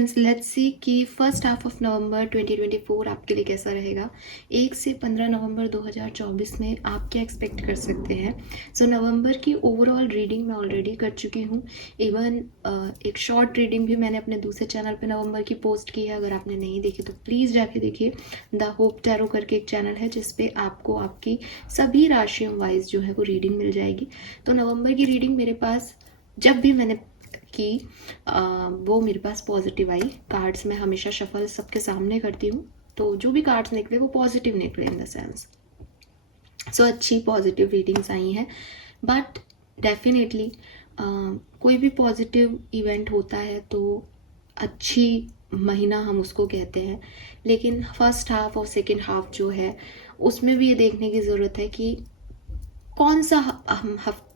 Friends, let's see कि first half of November 2024 आपके लिए कैसा रहेगा। 1 से 15 नवंबर 2024 में आप क्या एक्सपेक्ट कर सकते हैं। सो नवंबर की ओवरऑल रीडिंग मैं ऑलरेडी कर चुकी हूँ। इवन एक शॉर्ट रीडिंग भी मैंने अपने दूसरे चैनल पे नवंबर की पोस्ट की है। अगर आपने नहीं देखी तो प्लीज़ जाके देखिए। द होप टैरो करके एक चैनल है जिसपे आपको आपकी सभी राशियों वाइज जो है वो रीडिंग मिल जाएगी। तो नवंबर की रीडिंग मेरे पास जब भी मैंने कि वो मेरे पास पॉजिटिव आई। कार्ड्स मैं हमेशा शफल सबके सामने करती हूँ, तो जो भी कार्ड्स निकले वो पॉजिटिव निकले इन द सेंस। सो अच्छी पॉजिटिव रीडिंग्स आई हैं। बट डेफिनेटली कोई भी पॉजिटिव इवेंट होता है तो अच्छी महीना हम उसको कहते हैं, लेकिन फर्स्ट हाफ और सेकेंड हाफ जो है उसमें भी ये देखने की ज़रूरत है कि कौन सा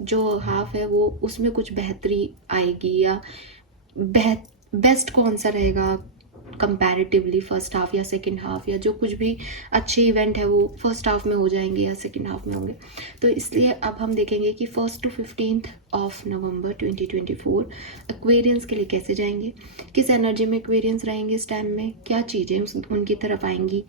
जो हाफ है वो उसमें कुछ बेहतरी आएगी या बेस्ट कौन सा रहेगा कंपैरेटिवली फर्स्ट हाफ या सेकंड हाफ, या जो कुछ भी अच्छे इवेंट है वो फर्स्ट हाफ में हो जाएंगे या सेकंड हाफ में होंगे। तो इसलिए अब हम देखेंगे कि 1 to 15 ऑफ नवंबर 2024 एक्वेरियंस के लिए कैसे जाएंगे, किस एनर्जी में एक्वेरियंस रहेंगे इस टाइम में, क्या चीज़ें उनकी तरफ आएंगी,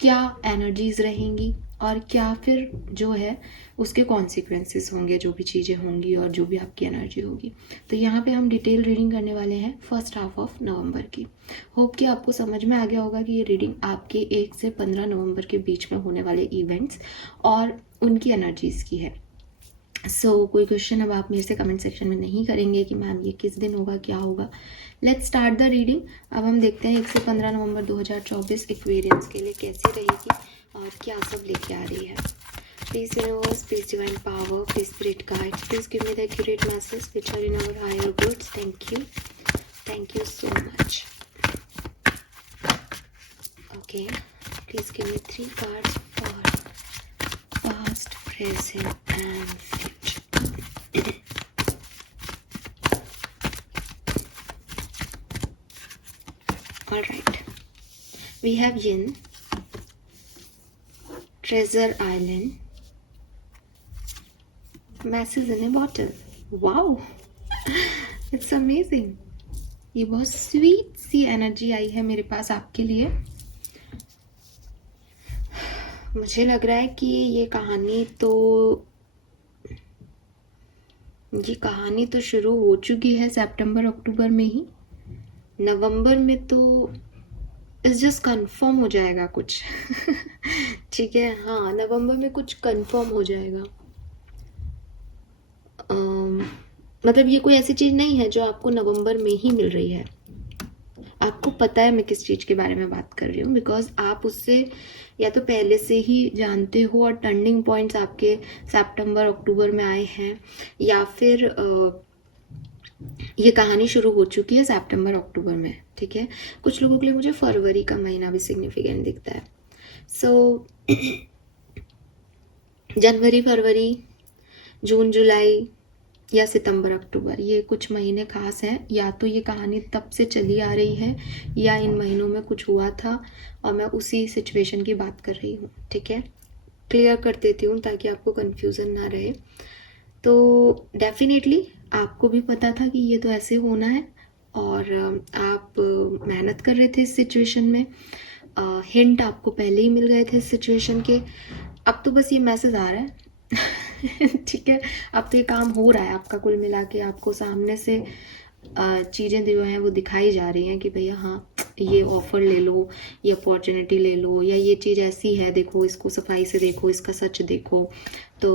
क्या एनर्जीज रहेंगी और क्या फिर जो है उसके कॉन्सिक्वेंसेस होंगे, जो भी चीज़ें होंगी और जो भी आपकी एनर्जी होगी। तो यहाँ पे हम डिटेल रीडिंग करने वाले हैं फर्स्ट हाफ ऑफ नवंबर की। होप कि आपको समझ में आ गया होगा कि ये रीडिंग आपके 1 से 15 नवंबर के बीच में होने वाले इवेंट्स और उनकी एनर्जीज की है। कोई क्वेश्चन अब आप मेरे से कमेंट सेक्शन में नहीं करेंगे कि मैम ये किस दिन होगा, क्या होगा। Let's start the reading. अब हम देखते हैं 1 से 15 नवंबर 2024 एक्वेरियंस के लिए कैसी रहेगी और क्या सब लेके आ रही है। Please universe, please divine power, please spirit guide, please give me the accurate message which are in our higher goods. Thank you so much. Okay, please give me 3 cards for past, present and future. All right, we have Yin, Treasure Island, Message in a Bottle. Wow, it's amazing. ये बहुत sweet सी energy आई है मेरे पास आपके लिए। मुझे लग रहा है कि ये कहानी तो शुरू हो चुकी है सितंबर अक्टूबर में ही। नवंबर में तो इस जस्ट कंफर्म हो जाएगा कुछ ठीक है, हाँ, नवंबर में कुछ कंफर्म हो जाएगा। मतलब ये कोई ऐसी चीज़ नहीं है जो आपको नवंबर में ही मिल रही है। आपको पता है मैं किस चीज़ के बारे में बात कर रही हूँ, बिकॉज आप उससे या तो पहले से ही जानते हो और टर्निंग पॉइंट्स आपके सितंबर अक्टूबर में आए हैं, या फिर ये कहानी शुरू हो चुकी है सितंबर अक्टूबर में। ठीक है, कुछ लोगों के लिए मुझे फरवरी का महीना भी सिग्निफिकेंट दिखता है। जनवरी, फरवरी, जून, जुलाई या सितंबर अक्टूबर, ये कुछ महीने खास हैं। या तो ये कहानी तब से चली आ रही है या इन महीनों में कुछ हुआ था और मैं उसी सिचुएशन की बात कर रही हूँ। ठीक है, क्लियर कर देती हूँ ताकि आपको कंफ्यूजन ना रहे। तो डेफिनेटली आपको भी पता था कि ये तो ऐसे होना है और आप मेहनत कर रहे थे इस सिचुएशन में। हिंट आपको पहले ही मिल गए थे इस सिचुएशन के। अब तो बस ये मैसेज आ रहा है ठीक है, अब तो ये काम हो रहा है आपका। कुल मिला के आपको सामने से चीज़ें जो हैं वो दिखाई जा रही हैं कि भैया हाँ, ये ऑफर ले लो, ये अपॉर्चुनिटी ले लो, या ये चीज़ ऐसी है, देखो इसको सफाई से देखो, इसका सच देखो। तो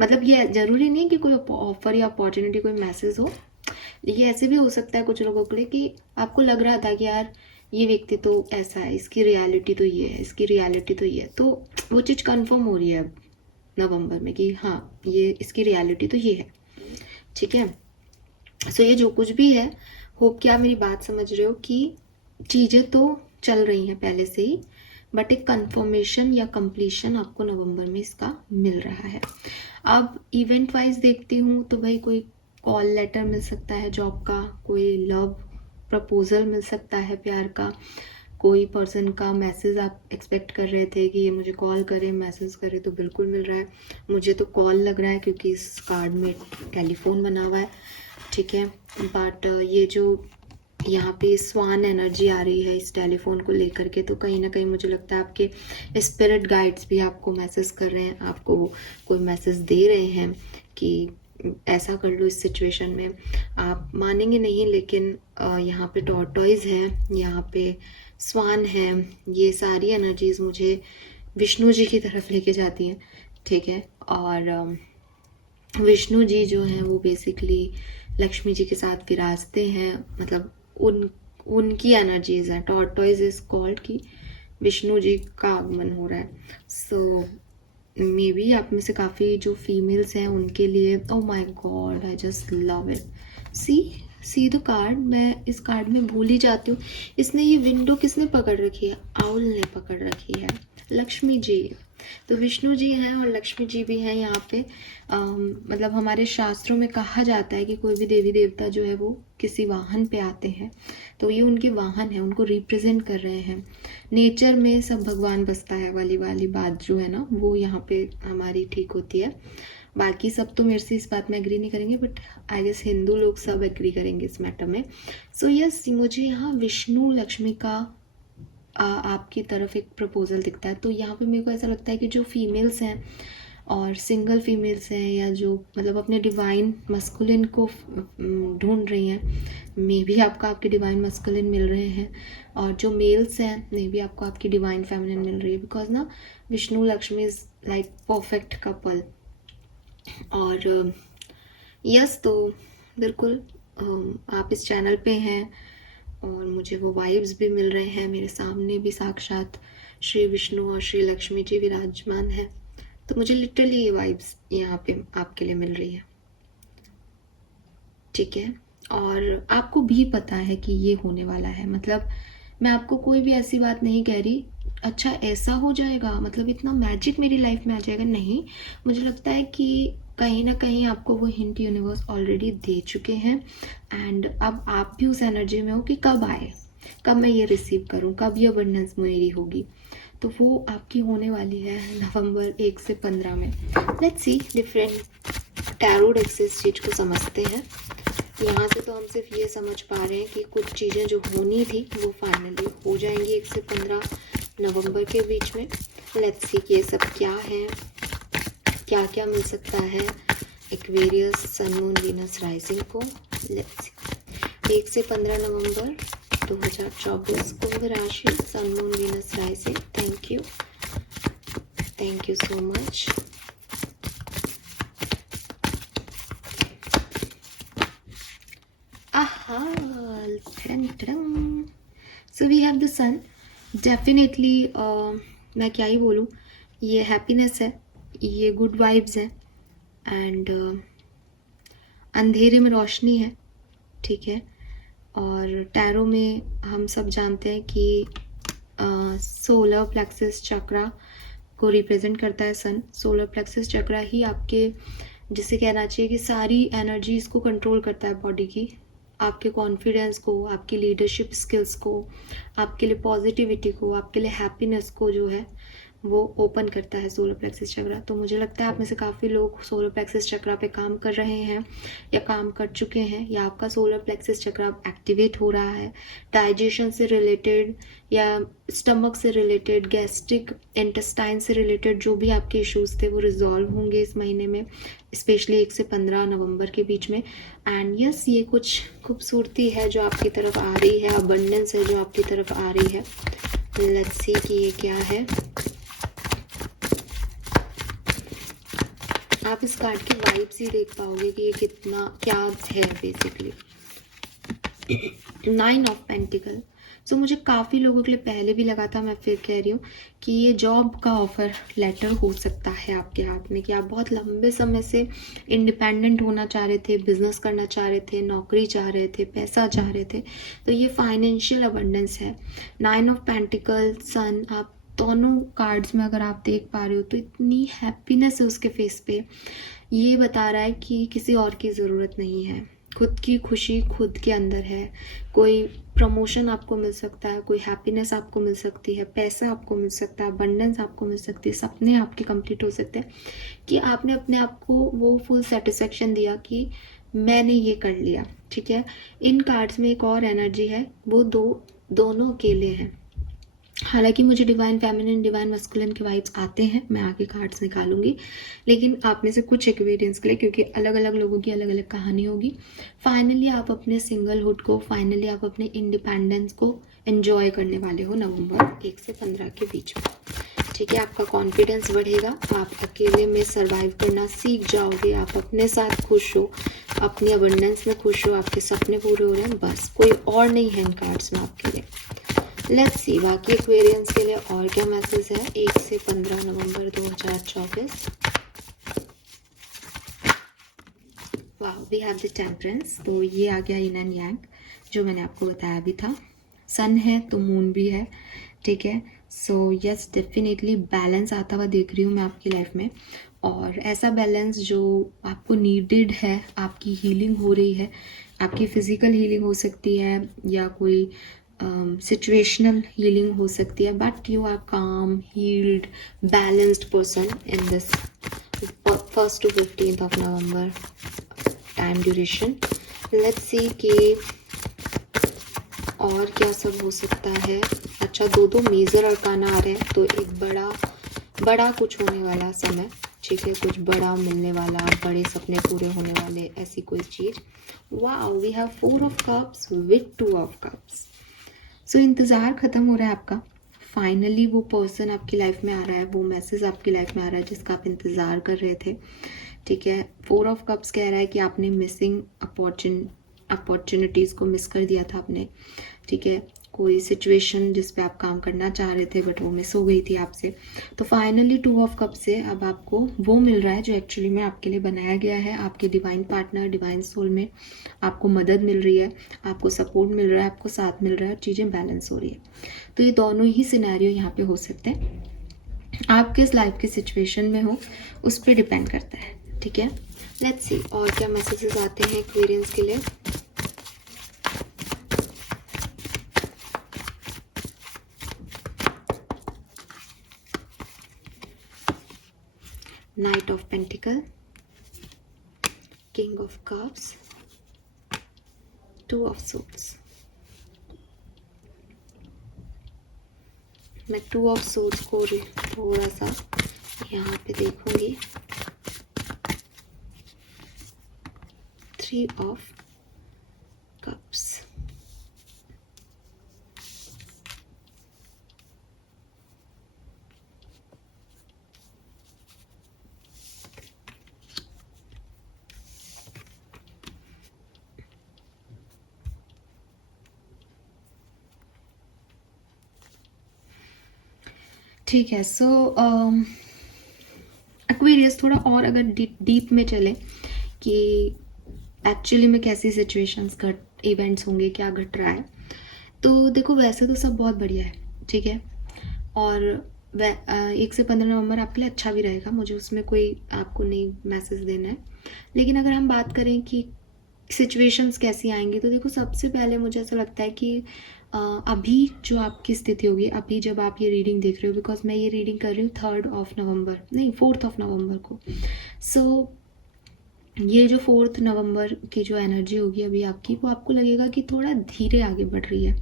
मतलब ये ज़रूरी नहीं कि कोई ऑफर या अपॉर्चुनिटी कोई मैसेज हो। ये ऐसे भी हो सकता है कुछ लोगों के लिए कि आपको लग रहा था कि यार ये व्यक्ति तो ऐसा है, इसकी रियलिटी तो ये है, इसकी रियलिटी तो ये है। तो वो चीज़ कंफर्म हो रही है अब नवंबर में कि हाँ, ये इसकी रियलिटी तो ये है। ठीक है, सो ये जो कुछ भी है, होप कि आप मेरी बात समझ रहे हो कि चीज़ें तो चल रही हैं पहले से ही, बट एक कंफर्मेशन या कंप्लीशन आपको नवंबर में इसका मिल रहा है। अब इवेंट वाइज देखती हूँ तो भाई कोई कॉल लेटर मिल सकता है जॉब का, कोई लव प्रपोजल मिल सकता है प्यार का, कोई पर्सन का मैसेज आप एक्सपेक्ट कर रहे थे कि ये मुझे कॉल करे, मैसेज करे, तो बिल्कुल मिल रहा है। मुझे तो कॉल लग रहा है क्योंकि इस कार्ड में टेलीफोन बना हुआ है। ठीक है, बट ये जो यहाँ पे स्वान एनर्जी आ रही है इस टेलीफोन को लेकर के, तो कहीं ना कहीं मुझे लगता है आपके स्पिरिट गाइड्स भी आपको मैसेज कर रहे हैं, आपको कोई मैसेज दे रहे हैं कि ऐसा कर लो इस सिचुएशन में। आप मानेंगे नहीं, लेकिन यहाँ पे टॉर्टॉइज है, यहाँ पे स्वान है, ये सारी एनर्जीज मुझे विष्णु जी की तरफ लेके जाती हैं, ठीक है। और विष्णु जी जो हैं वो बेसिकली लक्ष्मी जी के साथ विराजते हैं, मतलब उनकी एनर्जीज हैं। टॉर्टॉइज इज कॉल्ड कि विष्णु जी का आगमन हो रहा है। सो मे बी आप में से काफ़ी जो फीमेल्स हैं उनके लिए, oh my God I just love it. See the card, मैं इस कार्ड में भूल ही जाती हूँ। इसने ये विंडो किसने पकड़ रखी है? आउल ने पकड़ रखी है, लक्ष्मी जी। तो विष्णु जी हैं और लक्ष्मी जी भी हैं यहाँ पे। मतलब हमारे शास्त्रों में कहा जाता है कि कोई भी देवी देवता जो है वो किसी वाहन पे आते हैं, तो ये उनके वाहन है, उनको रिप्रेजेंट कर रहे हैं। नेचर में सब भगवान बसता है वाली बात जो है ना, वो यहाँ पे हमारी ठीक होती है। बाकी सब तो मेरे से इस बात में एग्री नहीं करेंगे, बट आई गेस हिंदू लोग सब एग्री करेंगे इस मैटर में। सो यस, मुझे यहाँ विष्णु लक्ष्मी का आपकी तरफ एक प्रपोजल दिखता है। तो यहाँ पे मेरे को ऐसा लगता है कि जो फीमेल्स हैं और सिंगल फीमेल्स हैं, या जो मतलब अपने डिवाइन मस्कुलिन को ढूंढ रही हैं, मे भी आपको आपके डिवाइन मस्कुलिन मिल रहे हैं। और जो मेल्स हैं, मे भी आपको आपकी डिवाइन फेमिनिन मिल रही है, बिकॉज ना Vishnu Lakshmi is like perfect couple. और यस, तो बिल्कुल आप इस चैनल पे हैं और मुझे वो वाइब्स भी मिल रहे हैं। मेरे सामने भी साक्षात श्री विष्णु और श्री लक्ष्मी जी विराजमान है, तो मुझे लिटरली ये वाइब्स यहाँ पे आपके लिए मिल रही है, ठीक है। और आपको भी पता है कि ये होने वाला है, मतलब मैं आपको कोई भी ऐसी बात नहीं कह रही अच्छा ऐसा हो जाएगा, मतलब इतना मैजिक मेरी लाइफ में आ जाएगा, नहीं। मुझे लगता है कि कहीं ना कहीं आपको वो हिंट यूनिवर्स ऑलरेडी दे चुके हैं, एंड अब आप भी उस एनर्जी में हो कि कब आए, कब मैं ये रिसीव करूँ, कब ये अबंडेंस मेरी होगी। तो वो आपकी होने वाली है नवंबर 1 से 15 में। Let's see, different tarot deck से इस चीज़ को समझते हैं। यहाँ से तो हम सिर्फ ये समझ पा रहे हैं कि कुछ चीज़ें जो होनी थी वो फाइनली हो जाएंगी 1 से 15 नवंबर के बीच में। लेट्स सी कि ये सब क्या है, क्या क्या मिल सकता है Aquarius sun moon Venus rising को। लेट्स सी 1 से 15 नवंबर 2024 कुंभ राशि, sun moon Venus rising. Thank you so much. So we have the sun. Definitely मैं क्या ही बोलूँ, ये हैप्पीनेस है, ये गुड वाइब्स है, एंड अंधेरे में रोशनी है, ठीक है। और टैरो में हम सब जानते हैं कि सोलर प्लेक्सस चक्रा को रिप्रेजेंट करता है सन। सोलर प्लेक्सस चक्रा ही आपके, जिसे कहना चाहिए कि सारी एनर्जीज को कंट्रोल करता है बॉडी की, आपके कॉन्फिडेंस को, आपकी लीडरशिप स्किल्स को, आपके लिए पॉजिटिविटी को, आपके लिए हैप्पीनेस को जो है वो ओपन करता है सोलर प्लेक्सस चक्रा। तो मुझे लगता है आप में से काफ़ी लोग सोलर प्लेक्सस चक्रा पे काम कर रहे हैं या काम कर चुके हैं, या आपका सोलर प्लेक्सस चक्रा एक्टिवेट हो रहा है। डाइजेशन से रिलेटेड या स्टमक से रिलेटेड, गैस्ट्रिक इंटेस्टाइन से रिलेटेड जो भी आपके इश्यूज थे वो रिजॉल्व होंगे इस महीने में, स्पेशली 1 से 15 नवंबर के बीच में। एंड यस, ये कुछ खूबसूरती है जो आपकी तरफ आ रही है, अबंडेंस है जो आपकी तरफ आ रही है। लेट्स सी कि ये क्या है। आप इस कार्ड की वाइब्स ही देख पाओगे कि ये कितना क्या है बेसिकली। 9 of pentacle. सो मुझे काफ़ी लोगों के लिए पहले भी लगा था, मैं फिर कह रही हूँ कि ये जॉब का ऑफर लेटर हो सकता है आपके हाथ में, कि आप बहुत लंबे समय से इंडिपेंडेंट होना चाह रहे थे, बिजनेस करना चाह रहे थे, नौकरी चाह रहे थे, पैसा चाह रहे थे, तो ये फाइनेंशियल अबंडेंस है। 9 ऑफ पेंटिकल, सन, आप दोनों कार्ड्स में अगर आप देख पा रहे हो तो इतनी हैप्पीनेस है उसके फेस पे। ये बता रहा है कि किसी और की ज़रूरत नहीं है, खुद की खुशी खुद के अंदर है। कोई प्रमोशन आपको मिल सकता है, कोई हैप्पीनेस आपको मिल सकती है, पैसा आपको मिल सकता है, अबंडेंस आपको मिल सकती है, सपने आपके कंप्लीट हो सकते हैं, कि आपने अपने आप को वो फुल सेटिस्फेक्शन दिया कि मैंने ये कर लिया, ठीक है। इन कार्ड्स में एक और एनर्जी है, वो दोनों अकेले हैं। हालांकि मुझे डिवाइन फेमिनिन डिवाइन मस्कुलिन के वाइब्स आते हैं, मैं आगे कार्ड्स निकालूंगी, लेकिन आप में से कुछ एक्वेरियंस के लिए, क्योंकि अलग अलग लोगों की अलग अलग कहानी होगी, फाइनली आप अपने सिंगलहुड को, फाइनली आप अपने इंडिपेंडेंस को एंजॉय करने वाले हो नवंबर 1 से 15 के बीच में, ठीक है। आपका कॉन्फिडेंस बढ़ेगा, आप अकेले में सर्वाइव करना सीख जाओगे, आप अपने साथ खुश हो, अपनी अबंडेंस में खुश हो, आपके सपने पूरे हो रहे हैं, बस कोई और नहीं है इन कार्ड्स में आपके लिए। लेट्स सी बाकी एक्वेरियंस के लिए और क्या मैसेज है 1 से 15 नवंबर 2024। वाह, वी हैव द टेम्परेंस, तो ये आ गया इन एंड यांग, जो मैंने आपको बताया भी था। सन है तो मून भी है, ठीक है। सो यस, डेफिनेटली बैलेंस आता हुआ देख रही हूँ मैं आपकी लाइफ में, और ऐसा बैलेंस जो आपको नीडेड है, आपकी हीलिंग हो रही है, आपकी फिजिकल हीलिंग हो सकती है या कोई सिचुएशनल हीलिंग हो सकती है, but you are calm, healed, balanced person in this 1st to 15th of November time duration. Let's see कि और क्या सब हो सकता है। अच्छा, दो मेजर अरकाना आ रहे हैं, तो एक बड़ा कुछ होने वाला समय, ठीक है, कुछ बड़ा मिलने वाला, बड़े सपने पूरे होने वाले, ऐसी कोई चीज़। Wow, we have 4 of cups with 2 of cups. So इंतज़ार ख़त्म हो रहा है आपका, फाइनली वो पर्सन आपकी लाइफ में आ रहा है, वो मैसेज आपकी लाइफ में आ रहा है जिसका आप इंतज़ार कर रहे थे, ठीक है। 4 ऑफ कप्स कह रहा है कि आपने मिसिंग अपॉर्चुनिटीज़ को मिस कर दिया था आपने, ठीक है। कोई सिचुएशन जिस पे आप काम करना चाह रहे थे बट वो मिस हो गई थी आपसे, तो फाइनली 2 ऑफ कप से अब आपको वो मिल रहा है जो एक्चुअली में आपके लिए बनाया गया है। आपके डिवाइन पार्टनर, डिवाइन सोल में आपको मदद मिल रही है, आपको सपोर्ट मिल रहा है, आपको साथ मिल रहा है, और चीज़ें बैलेंस हो रही है। तो ये दोनों ही सिनेरियो यहाँ पे हो सकते हैं, आप किस लाइफ की सिचुएशन में हो उस पर डिपेंड करता है, ठीक है। लेट्स सी और क्या मैसेजेस आते हैं एक्वेरियंस के लिए। Knight of Pentacle, King of Cups, 2 of Swords। मैं 2 ऑफ Swords को थोड़ा सा यहाँ पे देखूंगी। 3 ऑफ Cups, ठीक है। सो एक्वेरियस थोड़ा और अगर डीप में चले कि एक्चुअली में कैसी सिचुएशंस इवेंट्स होंगे, क्या घट रहा है, तो देखो वैसे तो सब बहुत बढ़िया है, ठीक है। और 1 से 15 नवंबर आपके लिए अच्छा भी रहेगा, मुझे उसमें कोई आपको नहीं मैसेज देना है। लेकिन अगर हम बात करें कि सिचुएशंस कैसी आएंगी, तो देखो सबसे पहले मुझे ऐसा लगता है कि अभी जो आपकी स्थिति होगी, अभी जब आप ये रीडिंग देख रहे हो, बिकॉज मैं ये रीडिंग कर रही हूँ 3rd ऑफ नवंबर, नहीं 4th ऑफ नवंबर को। सो ये जो 4th नवंबर की जो एनर्जी होगी अभी आपकी, वो आपको लगेगा कि थोड़ा धीरे आगे बढ़ रही है,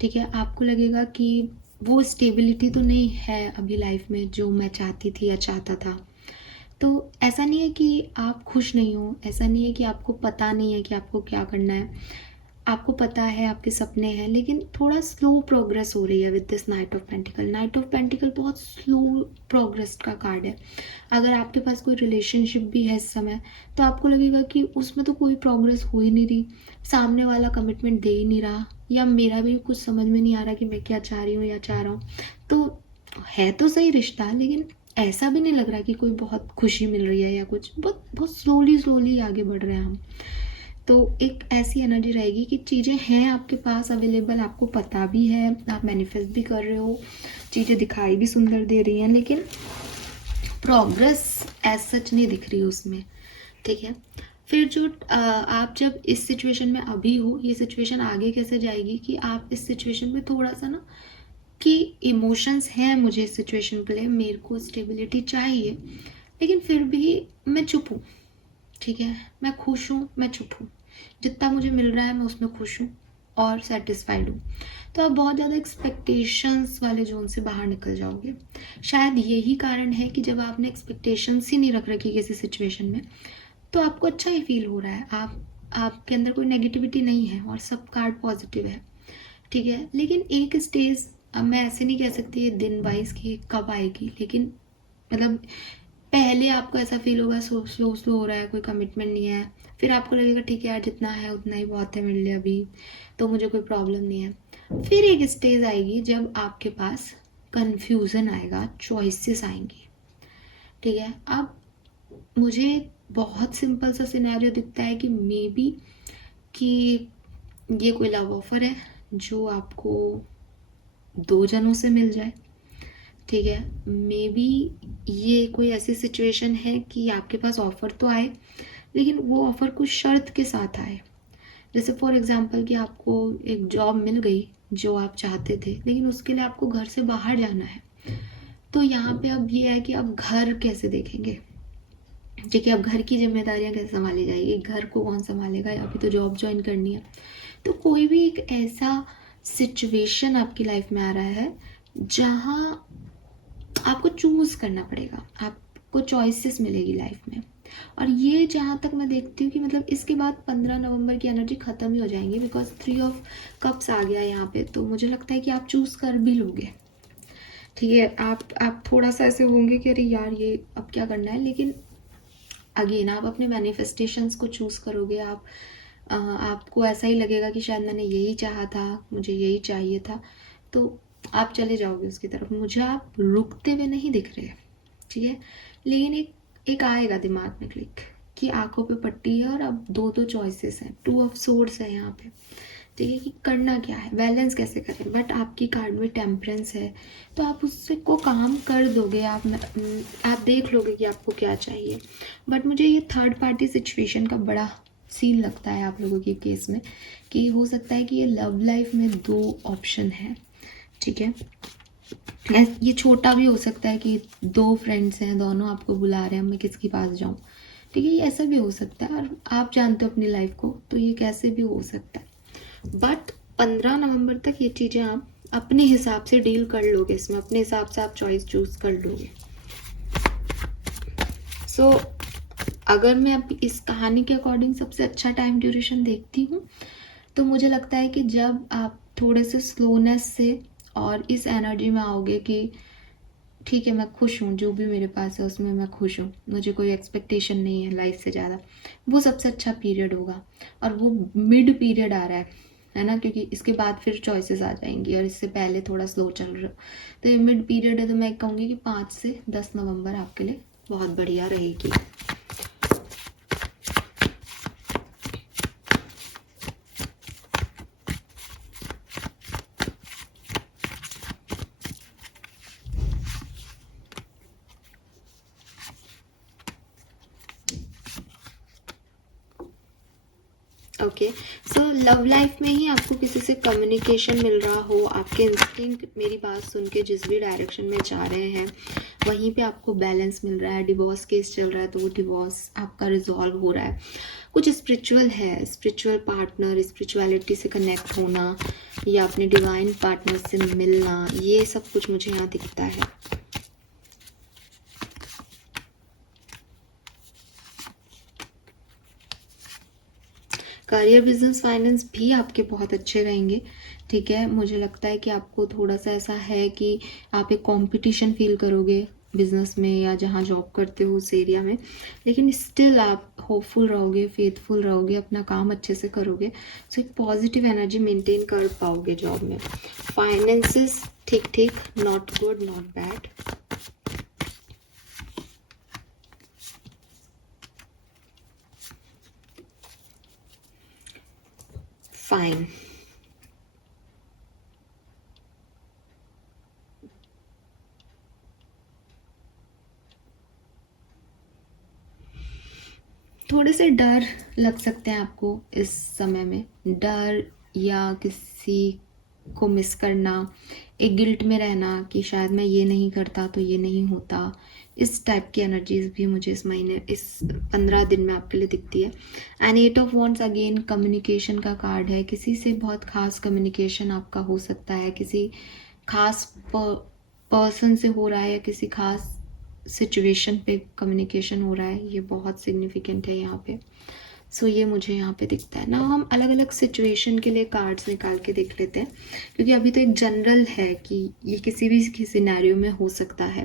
ठीक है। आपको लगेगा कि वो स्टेबिलिटी तो नहीं है अभी लाइफ में जो मैं चाहती थी या चाहता था। तो ऐसा नहीं है कि आप खुश नहीं हो, ऐसा नहीं है कि आपको पता नहीं है कि आपको क्या करना है, आपको पता है, आपके सपने हैं, लेकिन थोड़ा स्लो प्रोग्रेस हो रही है with this night of pentacle. Night of pentacle बहुत स्लो प्रोग्रेस का कार्ड है। अगर आपके पास कोई रिलेशनशिप भी है इस समय, तो आपको लगेगा कि उसमें तो कोई प्रोग्रेस हो ही नहीं रही, सामने वाला कमिटमेंट दे ही नहीं रहा, या मेरा भी कुछ समझ में नहीं आ रहा कि मैं क्या चाह रही हूँ या चाह रहा हूँ। तो है तो सही रिश्ता, लेकिन ऐसा भी नहीं लग रहा कि कोई बहुत खुशी मिल रही है या कुछ, बहुत बहुत स्लोली आगे बढ़ रहे हैं हम। तो एक ऐसी एनर्जी रहेगी कि चीज़ें हैं आपके पास अवेलेबल, आपको पता भी है, आप मैनिफेस्ट भी कर रहे हो, चीज़ें दिखाई भी सुंदर दे रही हैं, लेकिन प्रोग्रेस एज सच नहीं दिख रही उसमें, ठीक है। फिर जो आप जब इस सिचुएशन में अभी हो, ये सिचुएशन आगे कैसे जाएगी कि आप इस सिचुएशन में थोड़ा सा ना कि इमोशंस हैं मुझे इस सिचुएशन के लिए, मेरे को स्टेबिलिटी चाहिए, लेकिन फिर भी मैं चुप हूँ, ठीक है, मैं खुश हूँ, मैं चुप हूँ, जितना मुझे मिल रहा है मैं उसमें खुश हूँ और सेटिस्फाइड हूँ। तो आप बहुत ज़्यादा एक्सपेक्टेशंस वाले जोन से बाहर निकल जाओगे। शायद यही कारण है कि जब आपने एक्सपेक्टेशंस ही नहीं रख रखी किसी सिचुएशन में, तो आपको अच्छा ही फील हो रहा है। आपके अंदर कोई नेगेटिविटी नहीं है और सब कार्ड पॉजिटिव है। ठीक है, लेकिन एक स्टेज, अब मैं ऐसे नहीं कह सकती ये दिन वाइज कि कब आएगी, लेकिन मतलब पहले आपको ऐसा फील होगा स्लो स्लो हो रहा है, कोई कमिटमेंट नहीं है। फिर आपको लगेगा ठीक है यार, जितना है उतना ही बहुत है मेरे लिए अभी, तो मुझे कोई प्रॉब्लम नहीं है। फिर एक स्टेज आएगी जब आपके पास कंफ्यूजन आएगा, चॉइसेस आएंगी। ठीक है, अब मुझे बहुत सिंपल सा सिनेरियो दिखता है कि मे बी कि ये कोई लव ऑफर है जो आपको 2 जनों से मिल जाए। ठीक है, मे बी ये कोई ऐसी सिचुएशन है कि आपके पास ऑफर तो आए, लेकिन वो ऑफर कुछ शर्त के साथ आए। जैसे फॉर एग्जांपल कि आपको एक जॉब मिल गई जो आप चाहते थे, लेकिन उसके लिए आपको घर से बाहर जाना है। तो यहाँ पे अब ये है कि अब घर कैसे देखेंगे। ठीक है, अब घर की जिम्मेदारियां कैसे संभाली जाएगी, घर को कौन संभालेगा, अभी तो जॉब ज्वाइन करनी है। तो कोई भी एक ऐसा सिचुएशन आपकी लाइफ में आ रहा है जहाँ आपको चूज करना पड़ेगा, आपको चॉइसेस मिलेगी लाइफ में। और ये जहाँ तक मैं देखती हूँ कि मतलब इसके बाद 15 नवंबर की एनर्जी खत्म ही हो जाएंगी, बिकॉज 3 ऑफ कप्स आ गया यहाँ पे। तो मुझे लगता है कि आप चूज कर भी लोगे। ठीक है, आप थोड़ा सा ऐसे होंगे कि अरे यार ये अब क्या करना है, लेकिन अगेन आप अपने मैनिफेस्टेशंस को चूज करोगे। आपको ऐसा ही लगेगा कि शायद मैंने यही चाहा था, मुझे यही चाहिए था, तो आप चले जाओगे उसकी तरफ। मुझे आप रुकते हुए नहीं दिख रहे। ठीक है, लेकिन एक आएगा दिमाग में क्लिक कि आंखों पे पट्टी है और अब दो दो चॉइसेस हैं, 2 ऑफ सोर्ड्स है यहाँ पे। ठीक है, कि करना क्या है, बैलेंस कैसे करें। बट आपकी कार्ड में टेम्परेंस है, तो आप उससे को काम कर दोगे। आप देख लोगे कि आपको क्या चाहिए। बट मुझे ये थर्ड पार्टी सिचुएशन का बड़ा सीन लगता है आप लोगों के केस में, कि हो सकता है कि ये लव लाइफ में 2 ऑप्शन है। ठीक है, ये छोटा भी हो सकता है कि 2 फ्रेंड्स हैं, दोनों आपको बुला रहे हैं, मैं किसके पास जाऊँ। ठीक है, ये ऐसा भी हो सकता है, और आप जानते हो अपनी लाइफ को, तो ये कैसे भी हो सकता है। बट 15 नवंबर तक ये चीज़ें आप अपने हिसाब से डील कर लोगे, इसमें अपने हिसाब से आप चॉइस चूज कर लोगे। सो अगर मैं अब इस कहानी के अकॉर्डिंग सबसे अच्छा टाइम ड्यूरेशन देखती हूँ, तो मुझे लगता है कि जब आप थोड़े से स्लोनेस से और इस एनर्जी में आओगे कि ठीक है मैं खुश हूँ, जो भी मेरे पास है उसमें मैं खुश हूँ, मुझे कोई एक्सपेक्टेशन नहीं है लाइफ से ज़्यादा, वो सबसे अच्छा पीरियड होगा। और वो मिड पीरियड आ रहा है ना, क्योंकि इसके बाद फिर चॉइसेस आ जाएंगी और इससे पहले थोड़ा स्लो चल रहा है। तो ये मिड पीरियड है, तो मैं कहूँगी कि 5 से 10 नवंबर आपके लिए बहुत बढ़िया रहेगी। ओके, सो लव लाइफ में ही आपको किसी से कम्युनिकेशन मिल रहा हो, आपके इंस्टिंक्ट मेरी बात सुन के जिस भी डायरेक्शन में जा रहे हैं वहीं पे आपको बैलेंस मिल रहा है। डिवोर्स केस चल रहा है तो वो डिवोर्स आपका रिजॉल्व हो रहा है। कुछ स्पिरिचुअल है, स्पिरिचुअल पार्टनर, स्पिरिचुअलिटी से कनेक्ट होना या अपने डिवाइन पार्टनर से मिलना, ये सब कुछ मुझे यहाँ दिखता है। करियर, बिजनेस, फाइनेंस भी आपके बहुत अच्छे रहेंगे। ठीक है, मुझे लगता है कि आपको थोड़ा सा ऐसा है कि आप एक कंपटीशन फील करोगे बिजनेस में या जहाँ जॉब करते हो उस एरिया में, लेकिन स्टिल आप होपफुल रहोगे, फेथफुल रहोगे, अपना काम अच्छे से करोगे। सो एक पॉजिटिव एनर्जी मेंटेन कर पाओगे जॉब में। फाइनेंसेस ठीक ठीक, not good not bad. Fine, थोड़े से डर लग सकते हैं आपको इस समय में, डर या किसी को मिस करना, एक गिल्ट में रहना कि शायद मैं ये नहीं करता तो ये नहीं होता, इस टाइप की एनर्जीज भी मुझे इस महीने, इस 15 दिन में आपके लिए दिखती है। And 8 of wands again communication का कार्ड है। किसी से बहुत खास कम्युनिकेशन आपका हो सकता है, किसी खास पर्सन से हो रहा है या किसी खास सिचुएशन पे कम्युनिकेशन हो रहा है, ये बहुत सिग्निफिकेंट है यहाँ पे। सो ये मुझे यहाँ पे दिखता है ना। हम अलग अलग सिचुएशन के लिए कार्ड्स निकाल के देख लेते हैं, क्योंकि अभी तो एक जनरल है कि ये किसी भी सिनेरियो में हो सकता है,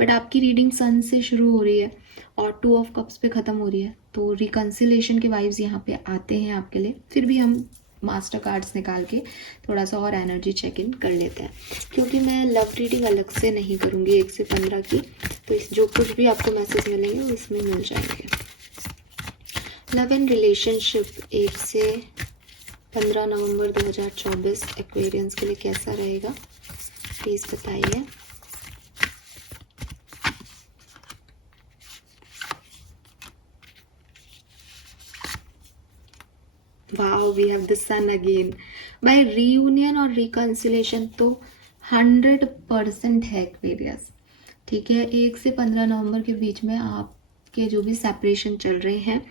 बट आपकी रीडिंग सन से शुरू हो रही है और 2 ऑफ कप्स पे ख़त्म हो रही है, तो रिकन्सिलेशन के वाइब्स यहाँ पे आते हैं आपके लिए। फिर भी हम मास्टर कार्ड्स निकाल के थोड़ा सा और एनर्जी चेक इन कर लेते हैं, क्योंकि मैं लव रीडिंग अलग से नहीं करूँगी 1 से 15 की, तो इस जो कुछ भी आपको मैसेज मिलेंगे वो इसमें मिल जाएंगे। लव एंड रिलेशनशिप 1 से 15 नवंबर 2024 एक्वेरियंस के लिए कैसा रहेगा, प्लीज़ बताइए। Wow, we have the sun again. By reunion और रिकन्सिलेशन तो 100% है एक्वेरियस, ठीक है। 1 से 15 नवंबर के बीच में आपके जो भी सेपरेशन चल रहे हैं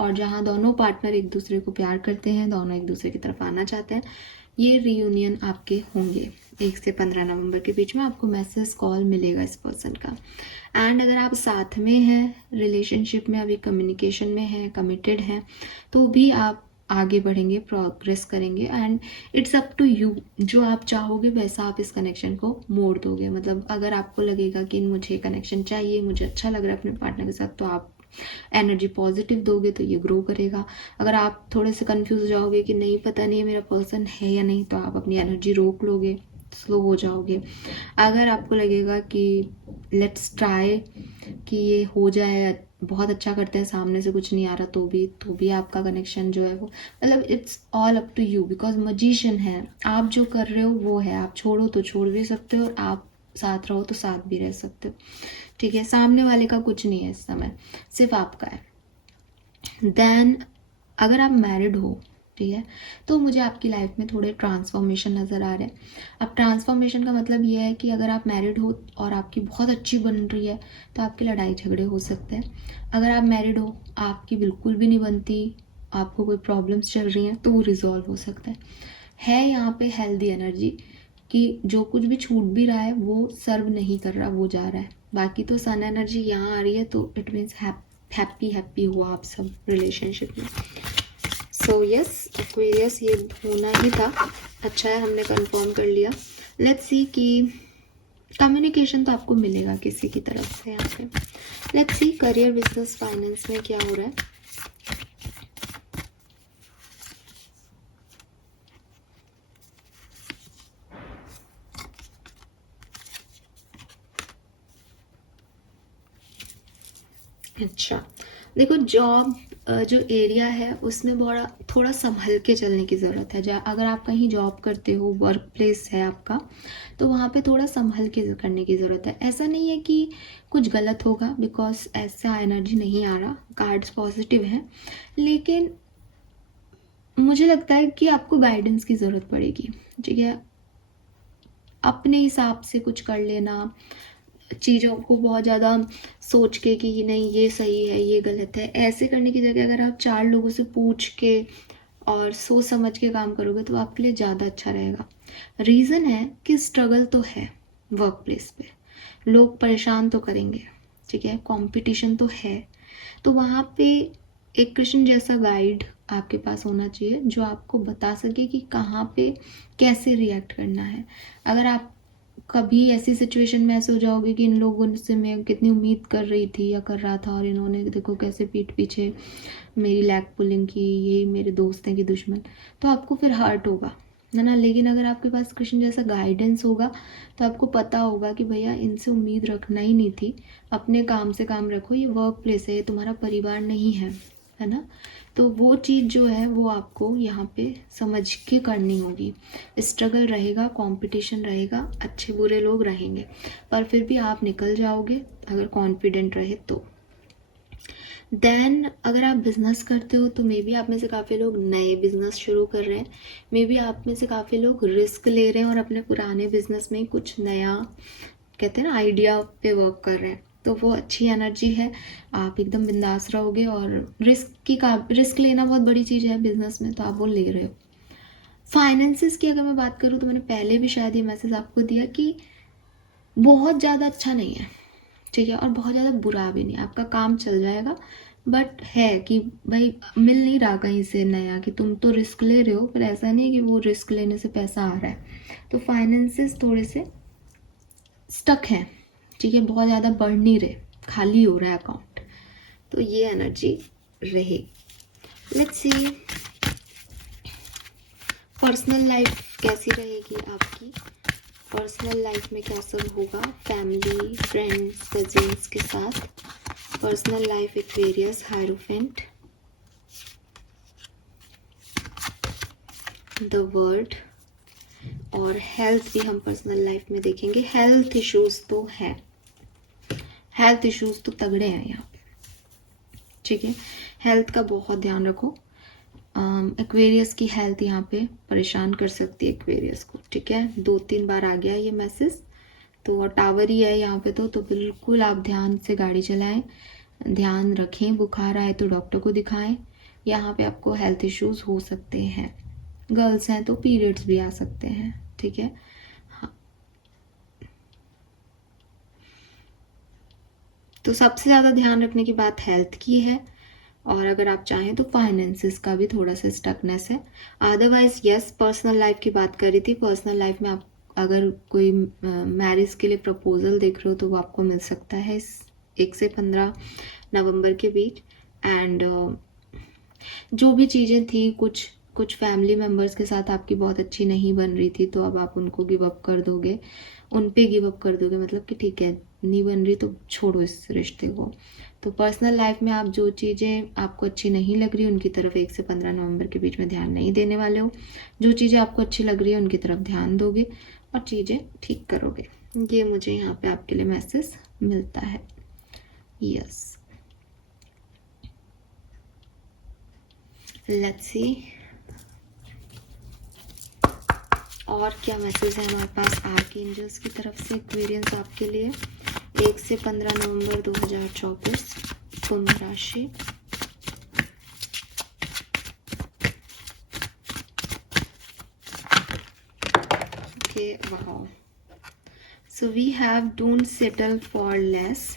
और जहाँ दोनों पार्टनर एक दूसरे को प्यार करते हैं, दोनों एक दूसरे की तरफ आना चाहते हैं, ये रीयूनियन आपके होंगे 1 से 15 नवंबर के बीच में। आपको मैसेज कॉल मिलेगा इस पर्सन का। एंड अगर आप साथ में हैं, रिलेशनशिप में अभी कम्युनिकेशन में हैं, कमिटेड हैं, तो भी आप आगे बढ़ेंगे, प्रोग्रेस करेंगे। And it's up to you, जो आप चाहोगे वैसा आप इस कनेक्शन को मोड़ दोगे। मतलब अगर आपको लगेगा कि मुझे कनेक्शन चाहिए, मुझे अच्छा लग रहा है अपने पार्टनर के साथ, तो आप एनर्जी पॉजिटिव दोगे तो ये ग्रो करेगा। अगर आप थोड़े से कंफ्यूज जाओगे कि नहीं, पता नहीं है मेरा पर्सन है या नहीं, तो आप अपनी एनर्जी रोक लोगे, स्लो हो जाओगे। अगर आपको लगेगा कि लेट्स ट्राई कि ये हो जाए, बहुत अच्छा करते हैं, सामने से कुछ नहीं आ रहा, तो भी आपका कनेक्शन जो है वो, मतलब it's all up to you, because magician है। आप जो कर रहे हो वो है, आप छोड़ो तो छोड़ भी सकते हो और आप साथ रहो तो साथ भी रह सकते हो, ठीक है। सामने वाले का कुछ नहीं है इस समय, सिर्फ आपका है। देन अगर आप मैरिड हो, ठीक है, तो मुझे आपकी लाइफ में थोड़े ट्रांसफॉर्मेशन नज़र आ रहे हैं। अब ट्रांसफॉर्मेशन का मतलब ये है कि अगर आप मैरिड हो और आपकी बहुत अच्छी बन रही है, तो आपकी लड़ाई झगड़े हो सकते हैं। अगर आप मैरिड हो, आपकी बिल्कुल भी नहीं बनती, आपको कोई प्रॉब्लम्स चल रही हैं, तो वो रिजॉल्व हो सकता है यहाँ पे हेल्दी एनर्जी कि जो कुछ भी छूट भी रहा है वो सर्व नहीं कर रहा, वो जा रहा है। बाकी तो सन एनर्जी यहाँ आ रही है, तो इट मीन्स हैप्पी हुआ आप सब रिलेशनशिप में। सो यस एक्वेरियस, ये होना ही था, अच्छा है हमने कंफर्म कर लिया। लेट्स सी कि कम्युनिकेशन तो आपको मिलेगा किसी की तरफ से यहाँ पे। Let's see career, business, finance में क्या हो रहा है। अच्छा, देखो जॉब जो एरिया है उसमें थोड़ा संभल के चलने की ज़रूरत है। अगर आप कहीं जॉब करते हो, वर्क प्लेस है आपका, तो वहाँ पे थोड़ा संभल के करने की ज़रूरत है। ऐसा नहीं है कि कुछ गलत होगा, बिकॉज ऐसा एनर्जी नहीं आ रहा, कार्ड्स पॉजिटिव हैं, लेकिन मुझे लगता है कि आपको गाइडेंस की ज़रूरत पड़ेगी, ठीक है। अपने हिसाब से कुछ कर लेना, चीज़ों को बहुत ज़्यादा सोच के कि नहीं ये सही है ये गलत है, ऐसे करने की जगह अगर आप 4 लोगों से पूछ के और सोच समझ के काम करोगे तो आपके लिए ज़्यादा अच्छा रहेगा। रीज़न है कि स्ट्रगल तो है वर्क प्लेस पे, लोग परेशान तो करेंगे, ठीक है, कंपटीशन तो है, तो वहाँ पे एक कृष्ण जैसा गाइड आपके पास होना चाहिए जो आपको बता सके कि कहाँ पे कैसे रिएक्ट करना है। अगर आप कभी ऐसी सिचुएशन में ऐसे हो जाओगे कि इन लोगों से मैं कितनी उम्मीद कर रही थी या कर रहा था और इन्होंने देखो कैसे पीठ पीछे मेरी लैग पुलिंग की, ये मेरे दोस्त हैं कि दुश्मन, तो आपको फिर हर्ट होगा, है ना। लेकिन अगर आपके पास कृष्ण जैसा गाइडेंस होगा तो आपको पता होगा कि भैया इनसे उम्मीद रखना ही नहीं थी, अपने काम से काम रखो, ये वर्क प्लेस है, ये तुम्हारा परिवार नहीं है ना। तो वो चीज़ जो है वो आपको यहाँ पे समझ के करनी होगी। स्ट्रगल रहेगा, कंपटीशन रहेगा, अच्छे बुरे लोग रहेंगे, पर फिर भी आप निकल जाओगे अगर कॉन्फिडेंट रहे तो। देन अगर आप बिजनेस करते हो तो मे बी आप में से काफ़ी लोग नए बिजनेस शुरू कर रहे हैं, मे बी आप में से काफ़ी लोग रिस्क ले रहे हैं और अपने पुराने बिजनेस में कुछ नया, कहते हैं ना, आइडिया पे वर्क कर रहे हैं। तो वो अच्छी एनर्जी है, आप एकदम बिंदास रहोगे। और रिस्क लेना बहुत बड़ी चीज़ है बिजनेस में, तो आप वो ले रहे हो। फाइनेंसिस की अगर मैं बात करूँ तो मैंने पहले भी शायद ये मैसेज आपको दिया कि बहुत ज़्यादा अच्छा नहीं है, ठीक है, और बहुत ज़्यादा बुरा भी नहीं, आपका काम चल जाएगा। बट है कि भाई मिल नहीं रहा कहीं से नया, कि तुम तो रिस्क ले रहे हो पर ऐसा नहीं है कि वो रिस्क लेने से पैसा आ रहा है। तो फाइनेंसेस थोड़े से स्टक हैं, ठीक है, बहुत ज़्यादा बढ़ नहीं रहे, खाली हो रहा है अकाउंट। तो ये एनर्जी रहेगी। लेट्स सी पर्सनल लाइफ कैसी रहेगी आपकी। पर्सनल लाइफ में क्या सब होगा, फैमिली, फ्रेंड्स, कजिन्स के साथ। Personal life Aquarius, hierophant, the word. और हेल्थ भी हम पर्सनल लाइफ में देखेंगे। हेल्थ इश्यूज तो है, हेल्थ इश्यूज तो तगड़े हैं यहाँ पे, ठीक है, हेल्थ का बहुत ध्यान रखो। एक्वेरियस की हेल्थ यहाँ पे परेशान कर सकती है एक्वेरियस को, ठीक है, 2-3 बार आ गया ये मैसेज। तो और टावर ही है यहाँ पे, तो बिल्कुल आप ध्यान से गाड़ी चलाएं, ध्यान रखें। बुखार आए तो डॉक्टर को दिखाएं। यहाँ पे आपको हेल्थ इश्यूज हो सकते हैं। गर्ल्स हैं तो पीरियड्स भी आ सकते हैं, ठीक है। हाँ, तो सबसे ज़्यादा ध्यान रखने की बात हेल्थ की है। और अगर आप चाहें तो फाइनेंसिस का भी थोड़ा सा स्टकनेस है। अदरवाइज यस, पर्सनल लाइफ की बात करी थी। पर्सनल लाइफ में आप अगर कोई मैरिज के लिए प्रपोजल देख रहे हो तो वो आपको मिल सकता है इस 1 से 15 नवंबर के बीच। एंड जो भी चीज़ें थी, कुछ फैमिली मेम्बर्स के साथ आपकी बहुत अच्छी नहीं बन रही थी, तो अब आप उनको गिव अप कर दोगे, उन पे गिव अप कर दोगे, मतलब कि ठीक है नहीं बन रही तो छोड़ो इस रिश्ते को। तो पर्सनल लाइफ में आप जो चीज़ें आपको अच्छी नहीं लग रही उनकी तरफ 1 से 15 नवंबर के बीच में ध्यान नहीं देने वाले हो। जो चीज़ें आपको अच्छी लग रही है उनकी तरफ ध्यान दोगे और चीज़ें ठीक करोगे। ये मुझे यहाँ पे आपके लिए मैसेज मिलता है। यस, लेट्स सी और क्या मैसेज है हमारे पास आर्कएंजल्स की तरफ से एक्वेरियंस आपके लिए 1 से 15 नवंबर 2024, कुंभ राशि। Okay, wow, so we have don't settle for less.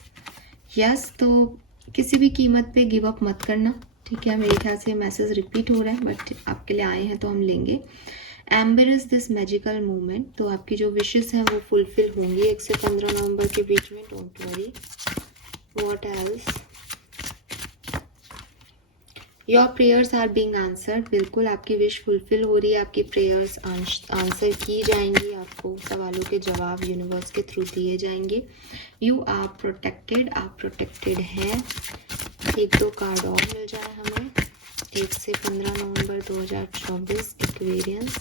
Yes, तो किसी भी कीमत पे गिव अप मत करना, ठीक है। मेरे ख्याल से मैसेज रिपीट हो रहा है बट आपके लिए आए हैं तो हम लेंगे। एम्बेरेस दिस मैजिकल मोमेंट, तो आपकी जो विशेस हैं वो फुलफिल होंगी 1 से 15 नवंबर के बीच में, don't worry. What else, your prayers are being answered, बिल्कुल आपकी विश फुलफिल हो रही है, आपकी प्रेयर्स आंसर की जाएंगी, आपको सवालों के जवाब यूनिवर्स के थ्रू दिए जाएंगे। यू आर प्रोटेक्टेड, आप प्रोटेक्टेड हैं। 1-2 कार्ड और मिल जाए हमें 1 से 15 नवंबर 2024 Aquarians.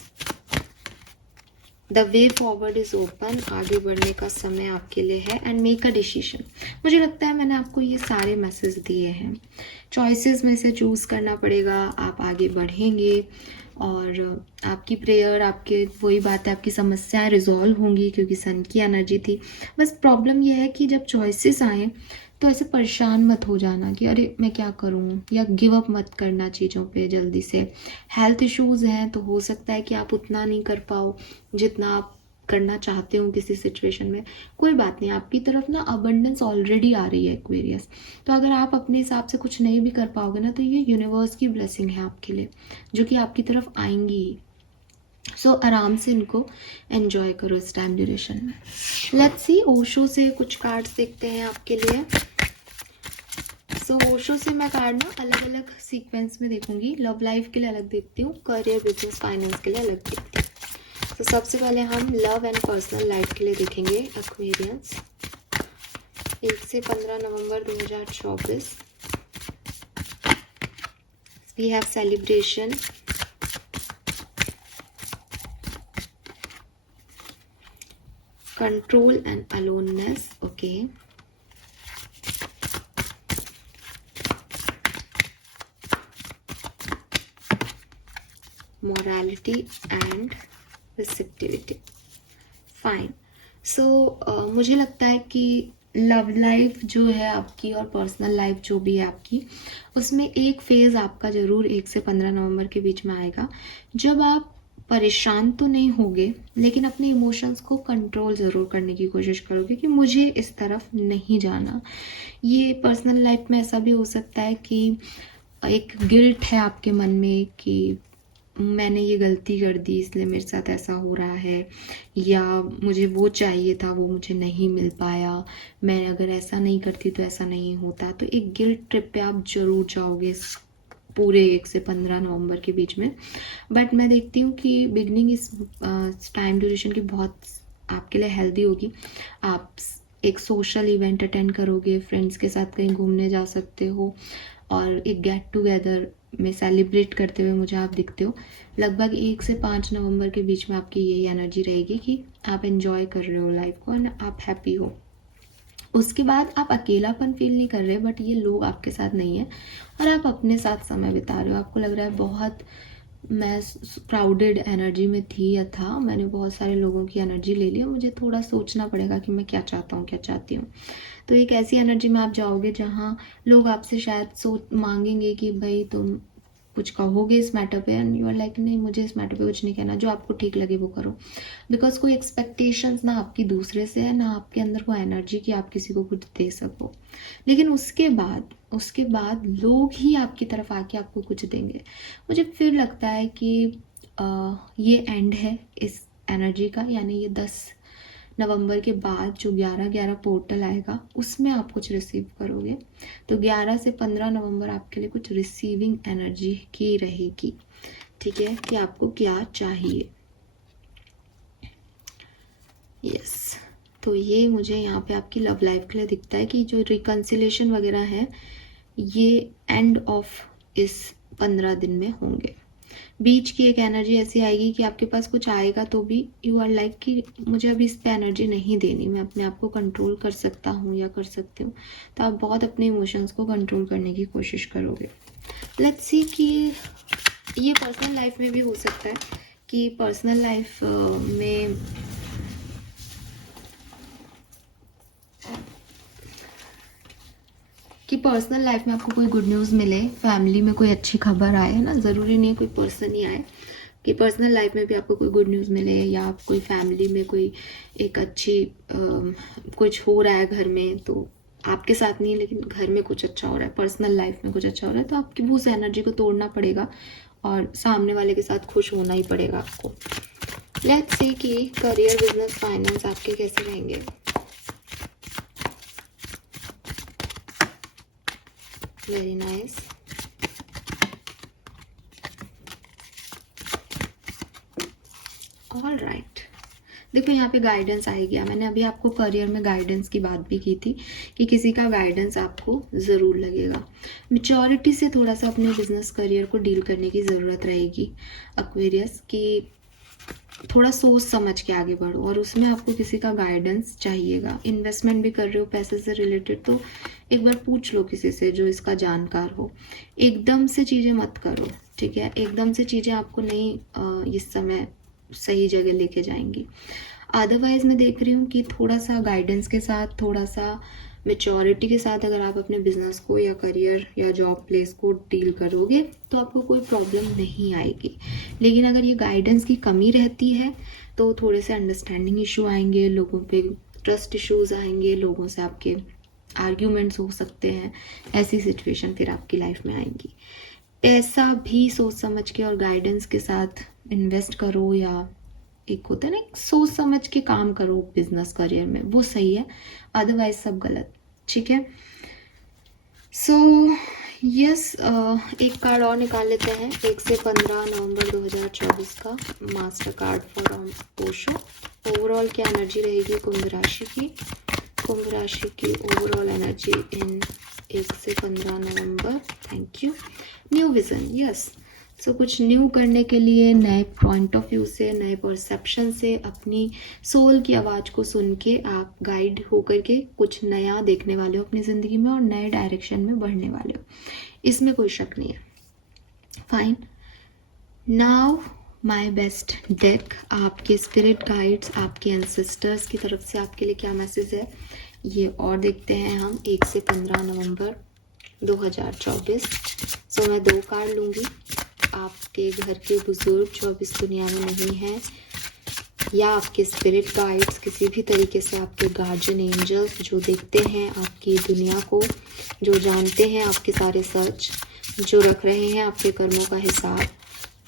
The way forward is open, आगे बढ़ने का समय आपके लिए है। एंड मेक अ डिसीजन, मुझे लगता है मैंने आपको ये सारे मैसेज दिए हैं। चॉइसेस में से चूज़ करना पड़ेगा, आप आगे बढ़ेंगे और आपकी प्रेयर, आपके वही बात है, आपकी समस्याएं रिजॉल्व होंगी क्योंकि सन की एनर्जी थी। बस प्रॉब्लम यह है कि जब चॉइसेस आए तो ऐसे परेशान मत हो जाना कि अरे मैं क्या करूं, या गिव अप मत करना चीज़ों पे जल्दी से। हेल्थ इश्यूज़ हैं तो हो सकता है कि आप उतना नहीं कर पाओ जितना आप करना चाहते हो किसी सिचुएशन में। कोई बात नहीं, आपकी तरफ ना अबंडेंस ऑलरेडी आ रही है एक्वेरियस। तो अगर आप अपने हिसाब से कुछ नहीं भी कर पाओगे ना, तो ये यूनिवर्स की ब्लेसिंग है आपके लिए जो कि आपकी तरफ आएंगी। सो आराम से इनको एंजॉय करो इस टाइम ड्यूरेशन में। लेट्स सी ओशो से कुछ कार्ड्स देखते हैं आपके लिए। सो ओशो से मैं कार्ड ना अलग अलग सीक्वेंस में देखूंगी। लव लाइफ के लिए अलग देखती हूँ, करियर, बिजनेस, फाइनेंस के लिए अलग देखती हूँ। तो सबसे पहले हम लव एंड पर्सनल लाइफ के लिए देखेंगे एक्वेरियंस 1 से 15 नवंबर 2024। We have celebration, control and aloneness. Okay, morality and receptivity. Fine. So मुझे लगता है कि लव लाइफ जो है आपकी और पर्सनल लाइफ जो भी है आपकी, उसमें एक फेज़ आपका ज़रूर 1 से 15 नवंबर के बीच में आएगा जब आप परेशान तो नहीं होगे, लेकिन अपने इमोशंस को कंट्रोल ज़रूर करने की कोशिश करोगे कि मुझे इस तरफ नहीं जाना। ये पर्सनल लाइफ में ऐसा भी हो सकता है कि एक गिल्ट है आपके मन में कि मैंने ये गलती कर दी इसलिए मेरे साथ ऐसा हो रहा है, या मुझे वो चाहिए था वो मुझे नहीं मिल पाया, मैं अगर ऐसा नहीं करती तो ऐसा नहीं होता। तो एक गिल्ट ट्रिप पे आप ज़रूर जाओगे इस पूरे 1 से 15 नवंबर के बीच में। बट मैं देखती हूँ कि बिगनिंग इस टाइम ड्यूरेशन की बहुत आपके लिए हेल्दी होगी। आप एक सोशल इवेंट अटेंड करोगे, फ्रेंड्स के साथ कहीं घूमने जा सकते हो, और एक गेट टुगेदर में सेलिब्रेट करते हुए मुझे आप दिखते हो। लगभग 1 से 5 नवंबर के बीच में आपकी यही एनर्जी रहेगी कि आप एंजॉय कर रहे हो लाइफ को और आप हैप्पी हो। उसके बाद आप अकेलापन फील नहीं कर रहे, बट ये लोग आपके साथ नहीं है और आप अपने साथ समय बिता रहे हो। आपको लग रहा है बहुत मैं क्राउडेड एनर्जी में थी या था, मैंने बहुत सारे लोगों की एनर्जी ले लिया, मुझे थोड़ा सोचना पड़ेगा कि मैं क्या चाहता हूँ क्या चाहती हूँ। तो एक ऐसी एनर्जी में आप जाओगे जहाँ लोग आपसे शायद मांगेंगे कि भाई तुम कुछ कहोगे इस मैटर पे, एंड यू आर लाइक नहीं मुझे इस मैटर पे कुछ नहीं कहना, जो आपको ठीक लगे वो करो। बिकॉज कोई एक्सपेक्टेशंस ना आपकी दूसरे से है, ना आपके अंदर वो एनर्जी कि आप किसी को कुछ दे सको। लेकिन उसके बाद लोग ही आपकी तरफ आके आपको कुछ देंगे। मुझे फिर लगता है कि ये एंड है इस एनर्जी का, यानी ये 10 नवंबर के बाद जो 11/11 पोर्टल आएगा उसमें आप कुछ रिसीव करोगे। तो 11 से 15 नवंबर आपके लिए कुछ रिसीविंग एनर्जी की रहेगी। ठीक है, कि आपको क्या चाहिए। यस, तो ये मुझे यहाँ पे आपकी लव लाइफ के लिए दिखता है कि जो रिकन्सिलेशन वगैरह है ये एंड ऑफ इस 15 दिन में होंगे। बीच की एक एनर्जी ऐसी आएगी कि आपके पास कुछ आएगा तो भी यू आर लाइक कि मुझे अभी इस पे एनर्जी नहीं देनी, मैं अपने आप को कंट्रोल कर सकता हूँ या कर सकती हूँ। तो आप बहुत अपने इमोशंस को कंट्रोल करने की कोशिश करोगे। लेट्स सी कि ये पर्सनल लाइफ में भी हो सकता है कि पर्सनल लाइफ में आपको कोई गुड न्यूज़ मिले, फैमिली में कोई अच्छी खबर आए, है ना, ज़रूरी नहीं है कोई पर्सन ही आए, कि पर्सनल लाइफ में भी आपको कोई गुड न्यूज़ मिले, या आप कोई फैमिली में कोई एक अच्छी कुछ हो रहा है घर में, तो आपके साथ नहीं लेकिन घर में कुछ अच्छा हो रहा है, पर्सनल लाइफ में कुछ अच्छा हो रहा है, तो आपकी उस एनर्जी को तोड़ना पड़ेगा और सामने वाले के साथ खुश होना ही पड़ेगा आपको। लेट्स से कि करियर, बिजनेस, फाइनेंस आपके कैसे रहेंगे। Very nice. ऑल राइट, देखो यहाँ पे गाइडेंस आ गया। मैंने अभी आपको करियर में गाइडेंस की बात भी की थी कि किसी का गाइडेंस आपको ज़रूर लगेगा। मैच्योरिटी से थोड़ा सा अपने बिजनेस करियर को डील करने की ज़रूरत रहेगी एक्वेरियस, कि थोड़ा सोच समझ के आगे बढ़ो, और उसमें आपको किसी का गाइडेंस चाहिएगा। इन्वेस्टमेंट भी कर रहे हो पैसे से रिलेटेड, तो एक बार पूछ लो किसी से जो इसका जानकार हो। एकदम से चीज़ें मत करो, ठीक है, एकदम से चीज़ें आपको नहीं इस समय सही जगह लेके जाएंगी। अदरवाइज मैं देख रही हूँ कि थोड़ा सा गाइडेंस के साथ, थोड़ा सा मैच्योरिटी के साथ अगर आप अपने बिजनेस को या करियर या जॉब प्लेस को डील करोगे तो आपको कोई प्रॉब्लम नहीं आएगी। लेकिन अगर ये गाइडेंस की कमी रहती है तो थोड़े से अंडरस्टैंडिंग इशू आएंगे, लोगों पे ट्रस्ट इश्यूज आएंगे, लोगों से आपके आर्ग्यूमेंट्स हो सकते हैं। ऐसी सिचुएशन फिर आपकी लाइफ में आएंगी। पैसा भी सोच समझ के और गाइडेंस के साथ इन्वेस्ट करो, या एक होता है ना सोच समझ के काम करो बिजनेस करियर में, वो सही है, अदरवाइज सब गलत। ठीक है, सो यस, एक कार्ड और निकाल लेते हैं 1 से 15 नवंबर 2024 का master card for Osho. Overall क्या एनर्जी रहेगी कुंभ राशि की? कुंभ राशि की ओवरऑल एनर्जी इन 1 से 15 नवंबर। Thank you. New vision, yes, so कुछ न्यू करने के लिए, नए पॉइंट ऑफ व्यू से, नए परसेप्शन से, अपनी सोल की आवाज़ को सुन के आप गाइड होकर के कुछ नया देखने वाले हो अपनी ज़िंदगी में और नए डायरेक्शन में बढ़ने वाले हो, इसमें कोई शक नहीं है। Fine, now my best deck, आपके स्पिरिट गाइड्स, आपके एंसेस्टर्स की तरफ से आपके लिए क्या मैसेज है ये और देखते हैं हम 1 से 15 नवंबर 2024। सो मैं 2 कार्ड लूँगी। आपके घर के बुजुर्ग जो अब इस दुनिया में नहीं हैं, या आपके स्पिरिट गाइड्स, किसी भी तरीके से आपके गार्जियन एंजल्स जो देखते हैं आपकी दुनिया को, जो जानते हैं आपके सारे सच, जो रख रहे हैं आपके कर्मों का हिसाब,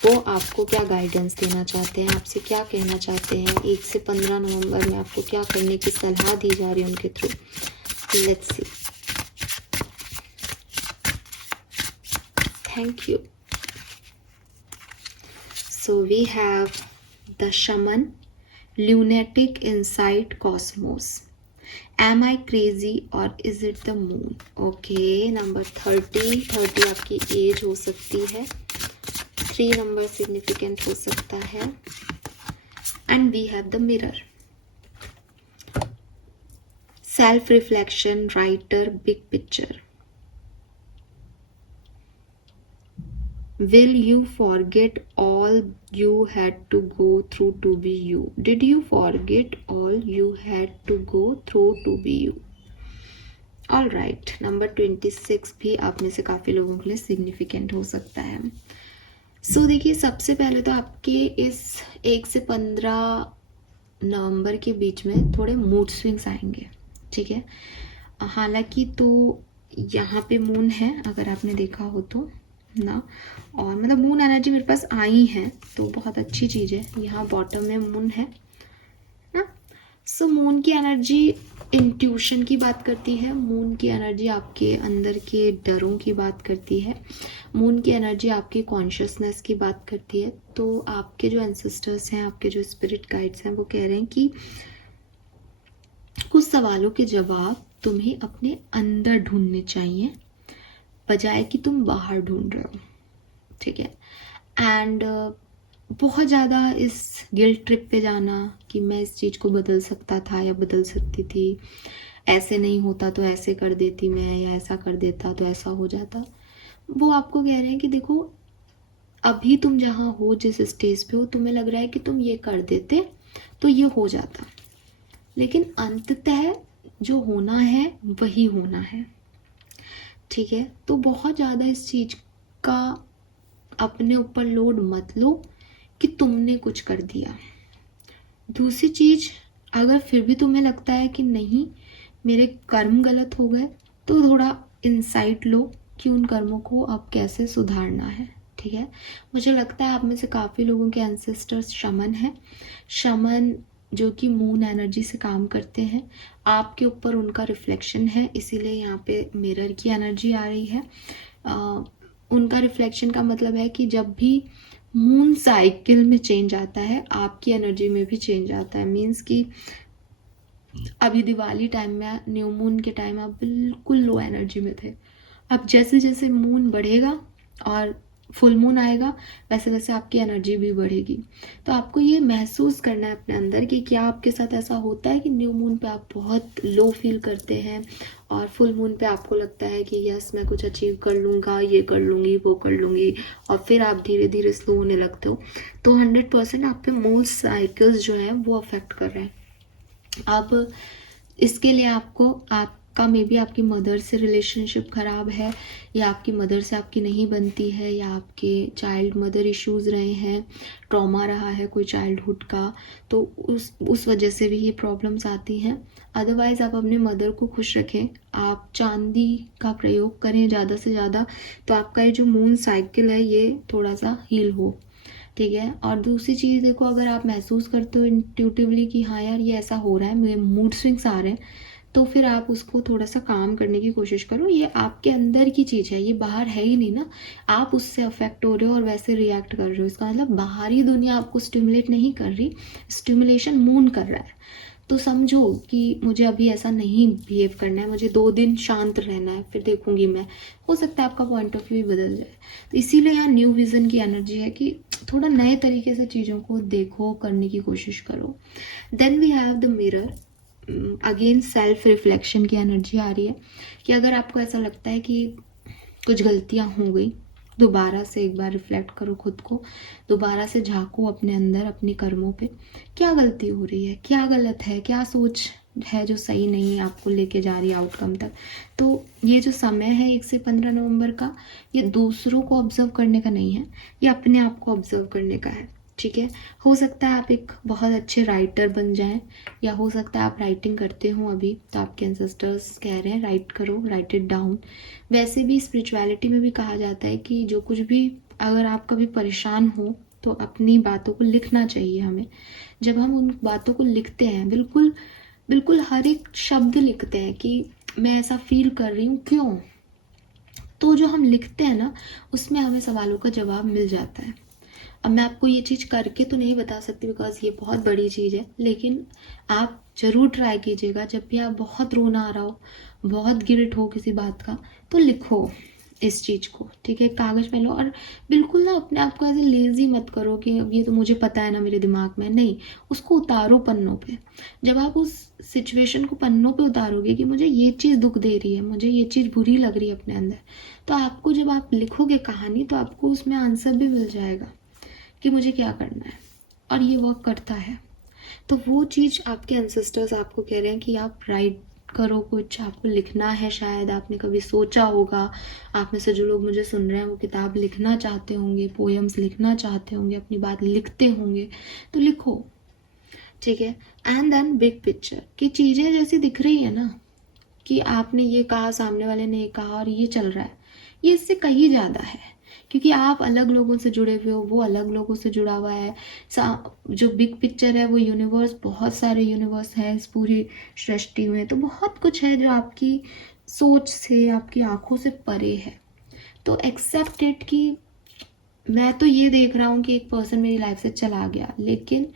वो आपको क्या गाइडेंस देना चाहते हैं, आपसे क्या कहना चाहते हैं 1 से 15 नवंबर में आपको क्या करने की सलाह दी जा रही है उनके थ्रू। Let's see. Thank you. So we have the shaman, lunatic inside cosmos, am I crazy or is it the moon? Okay, number 30 आपकी एज हो सकती है, 3 नंबर सिग्निफिकेंट हो सकता है, and we have the mirror, self reflection, writer, big picture. Will you forget all you had to go through to be you? Did you forget all you had to go through to be you? All right, number 26 भी आप में से काफ़ी लोगों के लिए significant हो सकता है। सो देखिए, सबसे पहले तो आपके इस 1 से 15 नवंबर के बीच में थोड़े मूड स्विंग्स आएंगे, ठीक है। हालांकि तो यहाँ पे मून है, अगर आपने देखा हो तो ना, और मतलब मून एनर्जी मेरे पास आई है तो बहुत अच्छी चीज़ है। यहाँ बॉटम में मून है ना। सो मून की एनर्जी इंट्यूशन की बात करती है, मून की एनर्जी आपके अंदर के डरों की बात करती है, मून की एनर्जी आपके कॉन्शियसनेस की बात करती है। तो आपके जो एंसेस्टर्स हैं, आपके जो स्पिरिट गाइड्स हैं, वो कह रहे हैं कि कुछ सवालों के जवाब तुम्हें अपने अंदर ढूंढने चाहिए, बजाय कि तुम बाहर ढूंढ रहे हो, ठीक है। एंड बहुत ज़्यादा इस गिल्ट ट्रिप पे जाना कि मैं इस चीज़ को बदल सकता था या बदल सकती थी, ऐसे नहीं होता तो ऐसे कर देती मैं, या ऐसा कर देता तो ऐसा हो जाता, वो आपको कह रहे हैं कि देखो, अभी तुम जहाँ हो, जिस स्टेज पे हो, तुम्हें लग रहा है कि तुम ये कर देते तो ये हो जाता, लेकिन अंततः जो होना है वही होना है, ठीक है। तो बहुत ज़्यादा इस चीज़ का अपने ऊपर लोड मत लो कि तुमने कुछ कर दिया। दूसरी चीज़, अगर फिर भी तुम्हें लगता है कि नहीं मेरे कर्म गलत हो गए, तो थोड़ा इंसाइट लो कि उन कर्मों को अब कैसे सुधारना है, ठीक है। मुझे लगता है आप में से काफ़ी लोगों के एंसेस्टर्स शमन हैं, शमन जो कि मून एनर्जी से काम करते हैं, आपके ऊपर उनका रिफ्लेक्शन है, इसीलिए यहाँ पे मिरर की एनर्जी आ रही है। उनका रिफ्लेक्शन का मतलब है कि जब भी मून साइकिल में चेंज आता है, आपकी एनर्जी में भी चेंज आता है। मीन्स कि अभी दिवाली टाइम में, न्यू मून के टाइम आप बिल्कुल लो एनर्जी में थे, अब जैसे जैसे मून बढ़ेगा और फुल मून आएगा, वैसे वैसे आपकी एनर्जी भी बढ़ेगी। तो आपको ये महसूस करना है अपने अंदर कि क्या आपके साथ ऐसा होता है कि न्यू मून पे आप बहुत लो फील करते हैं और फुल मून पे आपको लगता है कि यस मैं कुछ अचीव कर लूँगा, ये कर लूँगी, वो कर लूँगी, और फिर आप धीरे धीरे स्लो होने लगते हो। तो 100% आप पे मून साइकिल्स जो हैं वो अफेक्ट कर रहे हैं। अब इसके लिए आपका मे बी आपकी मदर से रिलेशनशिप ख़राब है, या आपकी मदर से आपकी नहीं बनती है, या आपके चाइल्ड मदर इश्यूज़ रहे हैं, ट्रॉमा रहा है कोई चाइल्डहुड का, तो उस वजह से भी ये प्रॉब्लम्स आती हैं। अदरवाइज़ आप अपने मदर को खुश रखें, आप चांदी का प्रयोग करें ज़्यादा से ज़्यादा, तो आपका ये जो मून साइकिल है ये थोड़ा सा हील हो, ठीक है। और दूसरी चीज़ देखो, अगर आप महसूस करते हो इंट्यूटिवली कि हाँ यार ये ऐसा हो रहा है, मेरे मूड स्विंग्स आ रहे हैं, तो फिर आप उसको थोड़ा सा काम करने की कोशिश करो। ये आपके अंदर की चीज़ है, ये बाहर है ही नहीं ना, आप उससे अफेक्ट हो रहे हो और वैसे रिएक्ट कर रहे हो। इसका मतलब बाहरी दुनिया आपको स्टिमुलेट नहीं कर रही, स्टिमुलेशन मून कर रहा है। तो समझो कि मुझे अभी ऐसा नहीं बिहेव करना है, मुझे 2 दिन शांत रहना है, फिर देखूंगी मैं, हो सकता है आपका पॉइंट ऑफ व्यू भी बदल जाए। तो इसीलिए यहाँ न्यू विजन की एनर्जी है कि थोड़ा नए तरीके से चीज़ों को देखो, करने की कोशिश करो। Then we have the mirror, again self reflection की एनर्जी आ रही है कि अगर आपको ऐसा लगता है कि कुछ गलतियाँ हो गई, दोबारा से एक बार रिफ्लेक्ट करो खुद को, दोबारा से झांको अपने अंदर, अपने कर्मों पे, क्या गलती हो रही है, क्या गलत है, क्या सोच है जो सही नहीं आपको लेके जा रही है आउटकम तक। तो ये जो समय है 1 से 15 नवंबर का, ये दूसरों को ऑब्जर्व करने का नहीं है, ये अपने आप को ऑब्जर्व करने का है। ठीक है, हो सकता है आप एक बहुत अच्छे राइटर बन जाएं, या हो सकता है आप राइटिंग करते हो अभी, तो आपके एंसेस्टर्स कह रहे हैं राइट करो, राइट इट डाउन। वैसे भी स्पिरिचुअलिटी में भी कहा जाता है कि जो कुछ भी, अगर आप कभी परेशान हो तो अपनी बातों को लिखना चाहिए हमें। जब हम उन बातों को लिखते हैं, बिल्कुल बिल्कुल हर एक शब्द लिखते हैं कि मैं ऐसा फील कर रही हूँ क्यों, तो जो हम लिखते हैं ना, उसमें हमें सवालों का जवाब मिल जाता है। अब मैं आपको ये चीज़ करके तो नहीं बता सकती बिकॉज ये बहुत बड़ी चीज़ है, लेकिन आप ज़रूर ट्राई कीजिएगा। जब भी आप बहुत रोना आ रहा हो, बहुत गिल्ट हो किसी बात का, तो लिखो इस चीज़ को। ठीक है, कागज़ पे लो, और बिल्कुल ना अपने आप को ऐसे लेज़ी मत करो कि अब ये तो मुझे पता है ना मेरे दिमाग में, नहीं, उसको उतारो पन्नों पे। जब आप उस सिचुएशन को पन्नों पे उतारोगे कि मुझे ये चीज़ दुख दे रही है, मुझे ये चीज़ बुरी लग रही है अपने अंदर, तो आपको जब आप लिखोगे कहानी, तो आपको उसमें आंसर भी मिल जाएगा कि मुझे क्या करना है, और ये वर्क करता है। तो वो चीज़ आपके एंसेस्टर्स आपको कह रहे हैं कि आप राइट करो, कुछ आपको लिखना है। शायद आपने कभी सोचा होगा, आप में से जो लोग मुझे सुन रहे हैं वो किताब लिखना चाहते होंगे, पोएम्स लिखना चाहते होंगे, अपनी बात लिखते होंगे, तो लिखो। ठीक है, एंड देन बिग पिक्चर की चीज़ें जैसी दिख रही है ना, कि आपने ये कहा, सामने वाले ने ये कहा और ये चल रहा है, ये इससे कहीं ज़्यादा है, क्योंकि आप अलग लोगों से जुड़े हुए हो, वो अलग लोगों से जुड़ा हुआ है। जो बिग पिक्चर है वो यूनिवर्स, बहुत सारे यूनिवर्स है इस पूरी सृष्टि में, तो बहुत कुछ है जो आपकी सोच से, आपकी आंखों से परे है। तो एक्सेप्ट इट कि मैं तो ये देख रहा हूँ कि एक पर्सन मेरी लाइफ से चला गया, लेकिन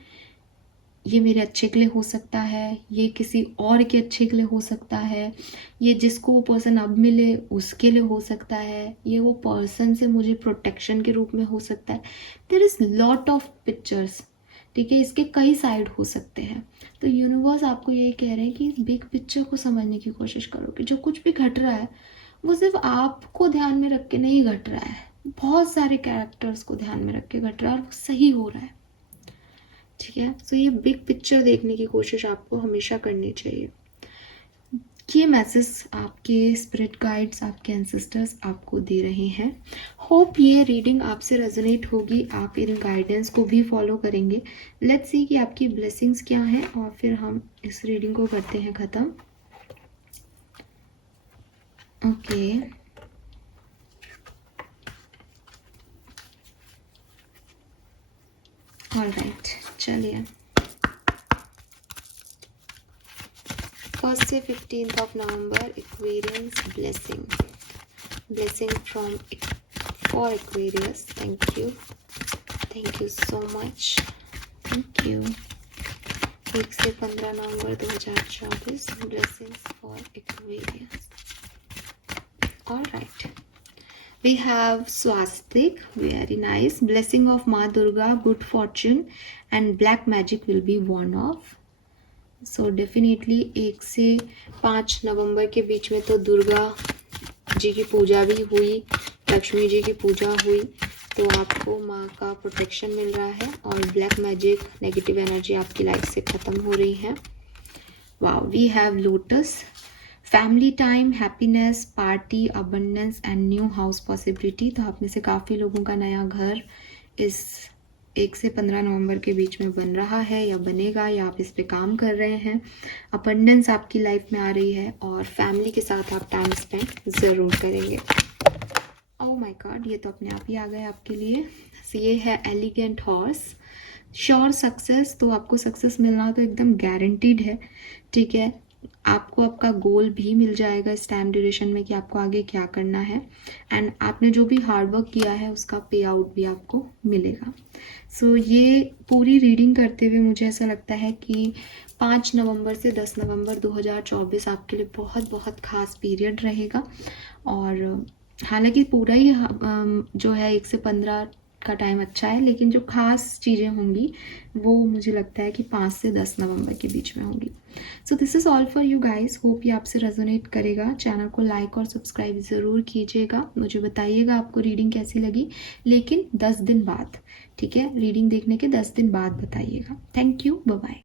ये मेरे अच्छे के लिए हो सकता है, ये किसी और के अच्छे के लिए हो सकता है, ये जिसको वो पर्सन अब मिले उसके लिए हो सकता है, ये वो पर्सन से मुझे प्रोटेक्शन के रूप में हो सकता है। There is lot of pictures. ठीक है, इसके कई साइड हो सकते हैं। तो यूनिवर्स आपको ये कह रहे हैं कि इस बिग पिक्चर को समझने की कोशिश करो, कि जो कुछ भी घट रहा है वो सिर्फ आपको ध्यान में रख के नहीं घट रहा है, बहुत सारे कैरेक्टर्स को ध्यान में रख के घट रहा है, और वो सही हो रहा है। ठीक है, सो ये बिग पिक्चर देखने की कोशिश आपको हमेशा करनी चाहिए। ये मैसेज आपके स्पिरिट गाइड्स, आपके एंसेस्टर्स आपको दे रहे हैं। होप ये रीडिंग आपसे रेजोनेट होगी, आप इन गाइडेंस को भी फॉलो करेंगे। लेट्स सी कि आपकी ब्लेसिंग्स क्या हैं, और फिर हम इस रीडिंग को करते हैं ख़त्म। ओके, ऑलराइट, चलिए। 1st से 15th of November, Aquarians blessing from for Aquarius. Thank you so much, thank you. 1 से 15 नवंबर 2024, blessings for Aquarius. Alright, we have swastik, very nice. Blessing of Ma Durga, good fortune and black magic will be worn off. So definitely 1 से 5 नवंबर के बीच में तो दुर्गा जी की पूजा भी हुई, लक्ष्मी जी की पूजा हुई, तो आपको माँ का प्रोटेक्शन मिल रहा है, और ब्लैक मैजिक, नेगेटिव एनर्जी आपकी लाइफ से ख़त्म हो रही है। Wow, we have lotus, family time, happiness, party, abundance and new house possibility. तो आप में से काफ़ी लोगों का नया घर इस 1 से 15 नवंबर के बीच में बन रहा है, या बनेगा, या आप इस पे काम कर रहे हैं। अबंडेंस आपकी लाइफ में आ रही है, और फैमिली के साथ आप टाइम स्पेंड ज़रूर करेंगे। ओह माय गॉड, ये तो अपने आप ही आ गए आपके लिए। ये है एलिगेंट हॉर्स, श्योर सक्सेस। तो आपको सक्सेस मिलना तो एकदम गारंटीड है। ठीक है, आपको आपका गोल भी मिल जाएगा इस टाइम ड्यूरेशन में कि आपको आगे क्या करना है, एंड आपने जो भी हार्ड वर्क किया है उसका पे आउट भी आपको मिलेगा। सो ये पूरी रीडिंग करते हुए मुझे ऐसा लगता है कि 5 नवंबर से 10 नवंबर 2024 आपके लिए बहुत बहुत खास पीरियड रहेगा। और हालांकि पूरा ही जो है 1 से 15 का टाइम अच्छा है, लेकिन जो खास चीज़ें होंगी वो मुझे लगता है कि 5 से 10 नवंबर के बीच में होंगी। So this is all for you guys, hope ये आपसे रेजोनेट करेगा। चैनल को लाइक और सब्सक्राइब ज़रूर कीजिएगा, मुझे बताइएगा आपको रीडिंग कैसी लगी, लेकिन 10 दिन बाद, ठीक है, रीडिंग देखने के 10 दिन बाद बताइएगा। Thank you, bye bye.